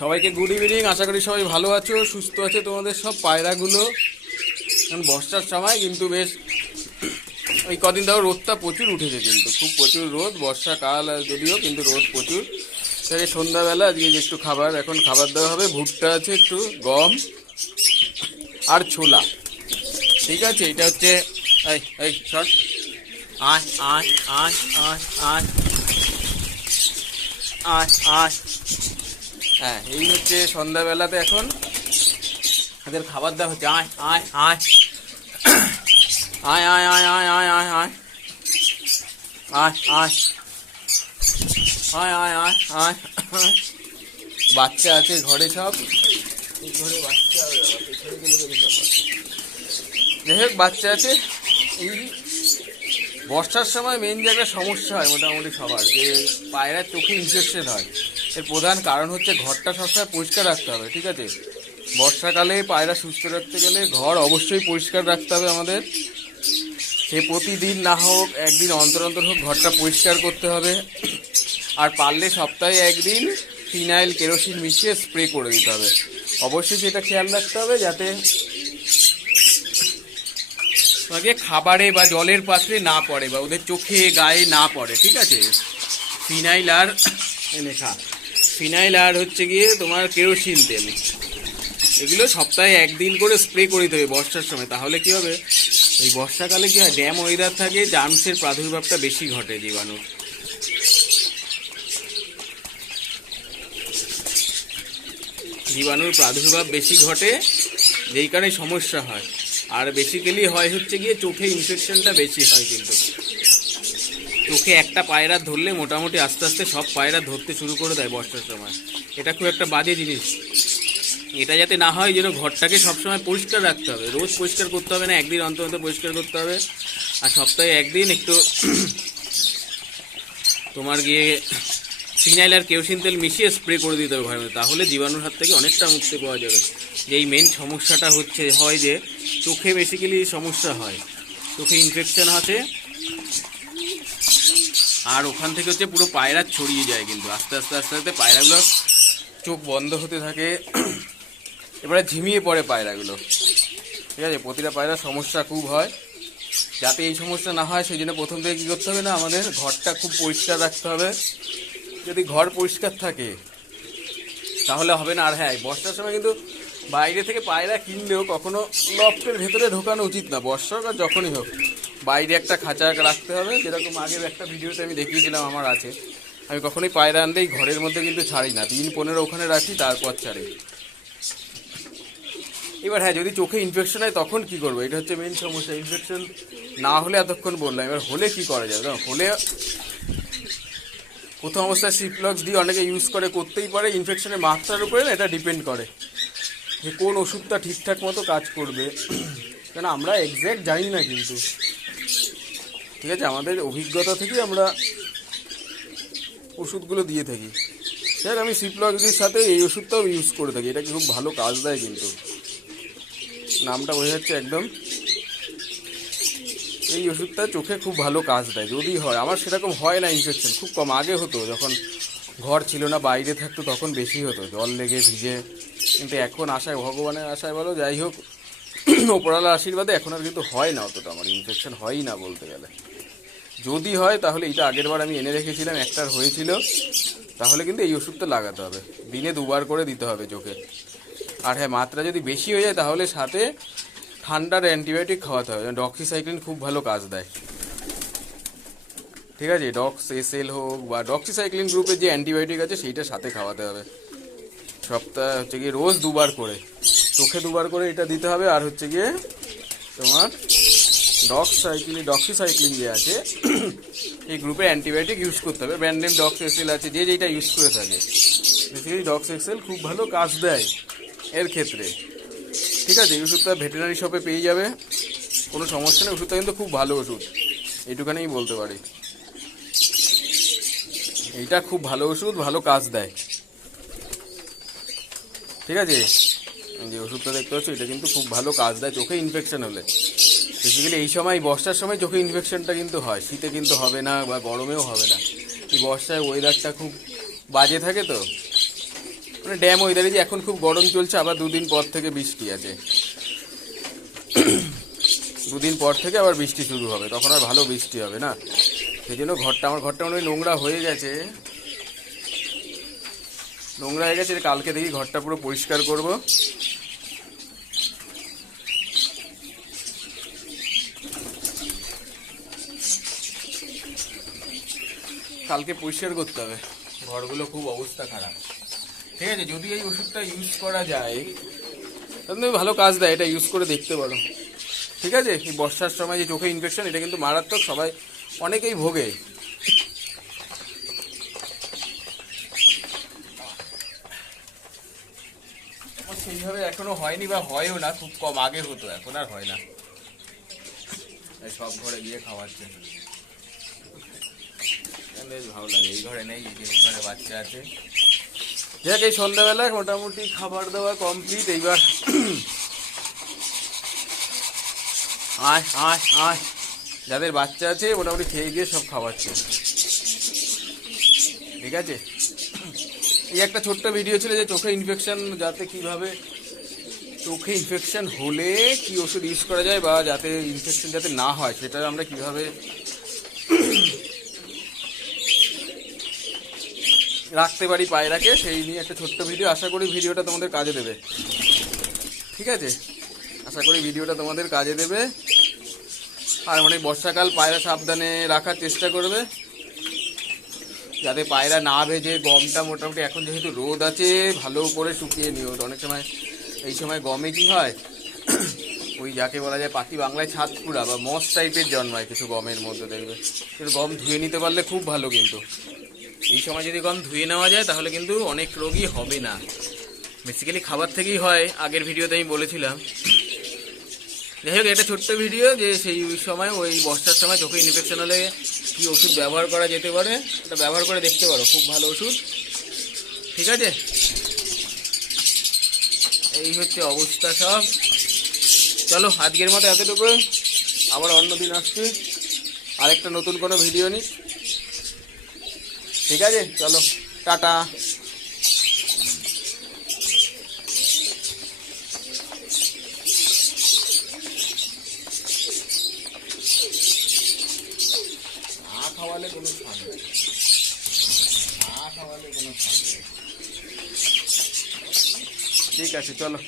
সবাইকে good evening. আশা করি সবাই ভালো আছো, সুস্থ আছে তোমাদের সব পায়রাগুলো। এখন বর্ষার সময় কিন্তু বেশ ওই কদিন ধরো রোদটা প্রচুর উঠেছে, কিন্তু খুব প্রচুর রোদ। বর্ষাকাল যদিও, কিন্তু রোদ প্রচুর। তাই সন্ধ্যাবেলা আজকে যে একটু খাবার, এখন খাবার দেওয়া হবে। ভুট্টা আছে, একটু গম আর ছোলা। ঠিক আছে, এটা হচ্ছে এই এই শর্ট আয় আয় আয় আয় আয় আয় আয়। হ্যাঁ, এই হচ্ছে সন্ধ্যাবেলাতে এখন এদের খাবার দেওয়া হচ্ছে। আয় আয় আয় আয় আয় আয় আয় আয় আয় আয় আয় আয় আয় আয় আয় আয়। বাচ্চা আছে ঘরে, সব ঘরে বাচ্চা। যাই হোক, বাচ্চা আছে। এই বর্ষার সময় মেন যে একটা সমস্যা হয় মোটামুটি সবার, যে পায়রার চোখে ইনফেকশন হয়। এর প্রধান কারণ হচ্ছে ঘরটা সবসময় পরিষ্কার রাখতে হবে। ঠিক আছে, বর্ষাকালে পায়রা সুস্থ রাখতে গেলে ঘর অবশ্যই পরিষ্কার রাখতে হবে আমাদের। সে প্রতিদিন না হোক, একদিন অন্তর অন্তর হোক, ঘরটা পরিষ্কার করতে হবে। আর পারলে সপ্তাহে একদিন ফিনাইল কেরোসিন মিশিয়ে স্প্রে করে দিতে হবে। অবশ্যই সেটা খেয়াল রাখতে হবে যাতে তোমাকে খাবারে বা জলের পাত্রে না পড়ে, বা ওদের চোখে গায়ে না পড়ে। ঠিক আছে, ফিনাইল আর লেখা ফিনাইল আর হচ্ছে গিয়ে তোমার কেরোসিন তেল, এগুলো সপ্তাহে একদিন করে স্প্রে করে দিতে হবে বর্ষার সময়। তাহলে কি হবে, এই বর্ষাকালে কি হয়, ড্যাম ওয়েদার থাকে, জার্মসের প্রাদুর্ভাবটা বেশি ঘটে, জীবাণুর প্রাদুর্ভাব বেশি ঘটে, যেই কারণে সমস্যা হয়। আর বেসিক্যালি হয় হচ্ছে গিয়ে চোখে ইনফেকশনটা বেশি হয়। কিন্তু চোখে একটা পায়রা ধরলে মোটামুটি আস্তে আস্তে সব পায়রা ধরতে শুরু করে দেয় বর্ষার সময়। এটা খুব একটা বাজে জিনিস। এটা যাতে না হয়, যেন ঘরটাকে সবসময় পরিষ্কার রাখতে হবে। রোজ পরিষ্কার করতে হবে না, একদিন অন্তর অন্তর পরিষ্কার করতে হবে। আর সপ্তাহে একদিন একটু তোমার গিয়ে ফিনাইল আর কেরোসিন তেল মিশিয়ে স্প্রে করে দিতে হবে ঘরের মধ্যে। তাহলে জীবাণুর হাত থেকে অনেকটা মুক্তি পাওয়া যাবে। যে এই মেন সমস্যাটা হয় যে চোখে বেসিক্যালি সমস্যা হয়, চোখে ইনফেকশন আছে। আর ওখান থেকে হচ্ছে পুরো পায়রা ছড়িয়ে যায়, কিন্তু আস্তে আস্তে আস্তে আস্তে পায়রাগুলো চোখ বন্ধ হতে থাকে। এবারে ঝিমিয়ে পড়ে পায়রাগুলো। ঠিক আছে, প্রতিটা পায়রার সমস্যা খুব হয়। যাতে এই সমস্যা না হয়, সেই জন্য প্রথম থেকে কী করতে হবে না, আমাদের ঘরটা খুব পরিষ্কার রাখতে হবে। যদি ঘর পরিষ্কার থাকে তাহলে হবে না। আর হ্যাঁ, বর্ষার সময় কিন্তু বাইরে থেকে পায়রা কিনলেও কখনো লফটের ভেতরে ঢোকানো উচিত না, বর্ষা বা যখনই হোক। বাইরে একটা খাঁচা রাখতে হবে, যেরকম আগের একটা ভিডিওতে আমি দেখিয়েছিলাম আমার আছে। আমি কখনোই পায়রা আনলেই ঘরের মধ্যে কিন্তু ছাড়ি না, দিন-15 ওখানে রাখি, তারপর ছাড়ি। এবার হ্যাঁ, যদি চোখে ইনফেকশন হয় তখন কি করবো, এটা হচ্ছে মেন সমস্যা। ইনফেকশন না হলে এতক্ষণ বললাম, এবার হলে কি করা যাবে। হলে প্রথম অবস্থায় সিপ্লক্স দিয়ে অনেকে ইউজ করতেই পারে। ইনফেকশনের মাত্রার উপরে না এটা ডিপেন্ড করে যে কোন ওষুধটা ঠিকঠাক মতো কাজ করবে, কেন আমরা এক্স্যাক্ট জানি না কিন্তু। ঠিক আছে, আমাদের অভিজ্ঞতা থেকে আমরা ওষুধগুলো দিয়ে থাকি। দেখ, আমি সিপ্লক্সের সাথে এই ওষুধটাও ইউজ করে থাকি, এটা খুব ভালো কাজ দেয়। কিন্তু নামটা বোঝা যাচ্ছে একদম। এই ওষুধটা চোখে খুব ভালো কাজ দেয় যদি হয়। আমার সেরকম হয় না ইনফেকশন, খুব কম। আগে হতো, যখন ঘর ছিল না, বাইরে থাকতো, তখন বেশি হতো, জল লেগে ভিজে। কিন্তু এখন আশায়, ভগবানের আশায় বলো, যাই হোক, ওপরওয়ালার আশীর্বাদে এখন আর কিন্তু হয় না অতটা। আমার ইনফেকশন হয়ই না বলতে গেলে। যদি হয় তাহলে এটা আগের বার আমি এনে রেখেছিলাম, একটার হয়েছিল, তাহলে কিন্তু এই ওষুধটা লাগাতে হবে। দিনে 2 বার করে দিতে হবে চোখে। আর হ্যাঁ, মাত্রা যদি বেশি হয়ে যায় তাহলে সাথে ঠান্ডার অ্যান্টিবায়োটিক খাওয়াতে হবে। ডক্সিসাইক্লিন খুব ভালো কাজ দেয়। ঠিক আছে, ডক্স এসএল হোক বা ডক্সিসাইক্লিন গ্রুপের যে অ্যান্টিবায়োটিক আছে সেইটা সাথে খাওয়াতে হবে। সপ্তাহে হচ্ছে গিয়ে রোজ 2 বার করে, চোখে 2 বার করে এটা দিতে হবে। আর হচ্ছে গিয়ে তোমার ডক্সিসাইক্লিন যে আছে এই গ্রুপের অ্যান্টিবায়োটিক ইউজ করতে হবে। ব্র্যান্ড নেম ডক্স এক্সেল আছে, যে যেটা ইউজ করে থাকে। বেসিক্যালি ডক্স এক্সেল খুব ভালো কাজ দেয় এর ক্ষেত্রে। ঠিক আছে, এই ওষুধটা ভেটেরিনারি শপে পেয়ে যাবে, কোনো সমস্যা নেই। ওষুধটা কিন্তু খুব ভালো ওষুধ, এইটুখানেই বলতে পারি। এইটা খুব ভালো ওষুধ, ভালো কাজ দেয়। ঠিক আছে, যে ওষুধটা দেখতে পাচ্ছ, এটা কিন্তু খুব ভালো কাজ দেয় চোখে ইনফেকশন হলে। বেসিক্যালি এই সময়, বর্ষার সময় চোখে ইনফেকশনটা কিন্তু হয়, শীতে কিন্তু হবে না, বা গরমেও হবে না। এই বর্ষায় ওয়েদারটা খুব বাজে থাকে, তো মানে ড্যাম ওয়েদারে যে এখন খুব গরম চলছে, আবার দুদিন পর থেকে বৃষ্টি আছে, দুদিন পর থেকে আবার বৃষ্টি শুরু হবে, তখন আর ভালো বৃষ্টি হবে না। সেই জন্য আমার ঘরটা মনে হয় নোংরা হয়ে গেছে, কালকে দেখি ঘরটা পুরো পরিষ্কার করব। কালকে পরিষ্কার করতে হবে, ঘরগুলো খুব অবস্থা খারাপ। ঠিক আছে, যদি এই ওষুধটা ইউজ করা যায় তাহলে ভালো কাজ দেয়, এটা ইউজ করে দেখতে পারো। ঠিক আছে, এই বর্ষার সময় যে চোখে ইনফেকশন, এটা কিন্তু মারাত্মক, সবাই অনেকেই ভোগে। সেইভাবে এখনো হয়নি বা হয়ও না, খুব কম, আগে হতো, এখন আর হয় না। সব ঘরে গিয়ে খাওয়াচ্ছে, বেশ ভালো লাগে। এই ঘরে নেই, এই ঘরে বাচ্চা আছে। যাক, এই সন্ধ্যাবেলা মোটামুটি খাবার দাবার কমপ্লিট। এইবার আয় আয় আয়, যাদের বাচ্চা আছে মোটামুটি খেয়ে গিয়ে সব খাওয়াচ্ছে। ঠিক আছে, এই একটা ছোট্ট ভিডিও ছিল যে চোখে ইনফেকশন, যাতে কিভাবে চোখে ইনফেকশন হলে কি ওষুধ ইউজ করা যায়, বা যাতে ইনফেকশন যাতে না হয় সেটা আমরা কিভাবে রাখতে পারি পায়রাকে, সেই নিয়ে একটা ছোট্ট ভিডিও। আশা করি ভিডিওটা তোমাদের কাজে দেবে। ঠিক আছে, আশা করি ভিডিওটা তোমাদের কাজে দেবে। আর মানে বর্ষাকাল পায়রা সাবধানে রাখার চেষ্টা করবে, যাতে পায়রা না ভেজে। গমটা মোটামুটি এখন যেহেতু রোদ আছে, ভালো করে শুকিয়ে নিও। অনেক সময় এই সময় গমে কি হয়, ওই যাকে বলা যায় পাতি বাংলায় ছাদপুরা বা মস টাইপের জন্মায় কিছু গমের মধ্যে, দেখবে। কিন্তু গম ধুয়ে নিতে পারলে খুব ভালো, কিন্তু এই সময় যদি গম ধুয়ে নেওয়া যায় তাহলে কিন্তু অনেক রোগই হবে না। বেসিক্যালি খাবার থেকেই হয়, আগের ভিডিওতে আমি বলেছিলাম। যাই হোক, একটা ছোট্ট ভিডিও যে সেই সময় ওই বর্ষার সময় চোখে ইনফেকশন হলে কি ওষুধ ব্যবহার করা যেতে পারে, এটা ব্যবহার করে দেখতে পারো, খুব ভালো ওষুধ। ঠিক আছে, এই হচ্ছে অবস্থা সব। চলো আজকের মতো এতটুকু, আবার অন্যদিন আসছি আরেকটা নতুন কোনো ভিডিও নিই। ঠিক আছে, চলো টাটা। খাওয়ালে কোনো খান নেই, না খাওয়ালে কোনো খান নেই। ঠিক আছে, চলো।